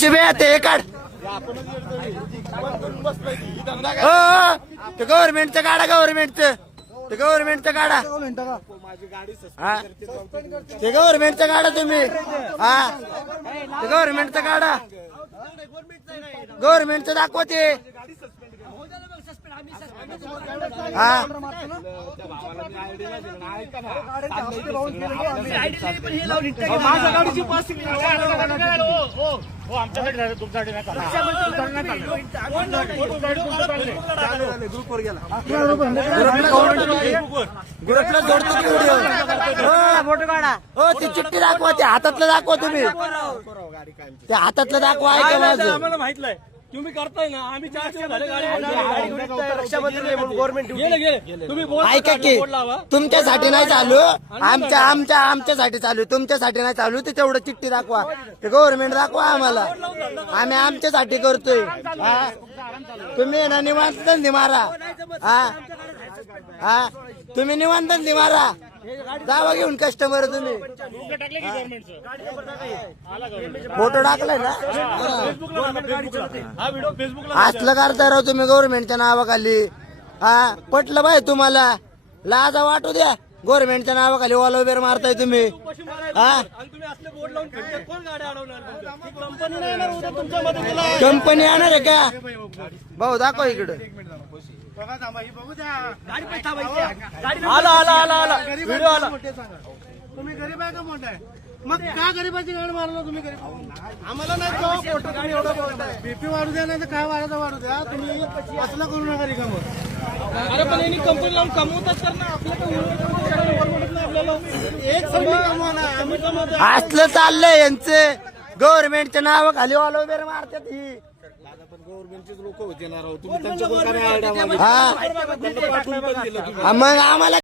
शुभे ते काढ ते गव्हर्नमेंटचं काढा गव्हर्नमेंटचं ते गव्हर्नमेंटचं काढा हा ते गव्हर्नमेंटचं काढा तुम्ही हा ते गव्हर्नमेंटचं काढा गव्हर्नमेंटचं दाखवा ते हा माझ्या गाडीची पासिंग ग्रुपवर गेला ग्रुपला जोडतो की व्हिडिओ फोटो काढा हो ती चिठ्ठी दाखवा ते हातातलं दाखवा तुम्ही ते हातातलं दाखवा ऐका माझं आम्हाला माहित नाही तुम्ही करताय ना आम्ही 4 झाले गाडी तुम्ही ऐका की तुमच्यासाठी नाही चालू आमच्यासाठी चालू तुमच्यासाठी नाही चालू ते तेवढं चिठ्ठी दाखवा ते गव्हर्नमेंट दाखवा आम्हाला आम्ही आमच्यासाठी करतोय हा तुम्ही ना निवांत धंदे मारा हा हा तुम्ही निवांत धंदे मारा जावा घेऊन कस्टमर तुम्ही फोटो टाकलाय ना असलं करताय राव तुम्ही गव्हर्नमेंटच्या नावाखाली हा पटलं बाय तुम्हाला लाजा वाटू द्या गव्हर्नमेंटच्या नावाखाली ऑल ओव्हर मारताय तुम्ही हा कंपनी येणार आहे का भाऊ दाखव इकडं आला व्हिडिओ आला तुम्ही गरीब आहे का मोठा आहे मग का गरीबाची गाडी मारला तुम्ही गरीब आम्हाला नाही तुम्ही एवढं बोलताय बीपी वाढू द्या नाही तर काय वाढू द्या तुम्ही असलं करू नका रिकाम अरे पण यांनी कंपनी लावून कमवतात तर ना आपल्याला एक संधी कमवा आम्ही कमवतो असलं चाललंय यांचं गव्हर्नमेंटच्या नावाखाली ऑल ओव्हर मारतात ही गव्हर्नमेंटचेच लोक होते ना राव तुम्ही त्यांच्याकडून काय आयडिया हा मग आम्हाला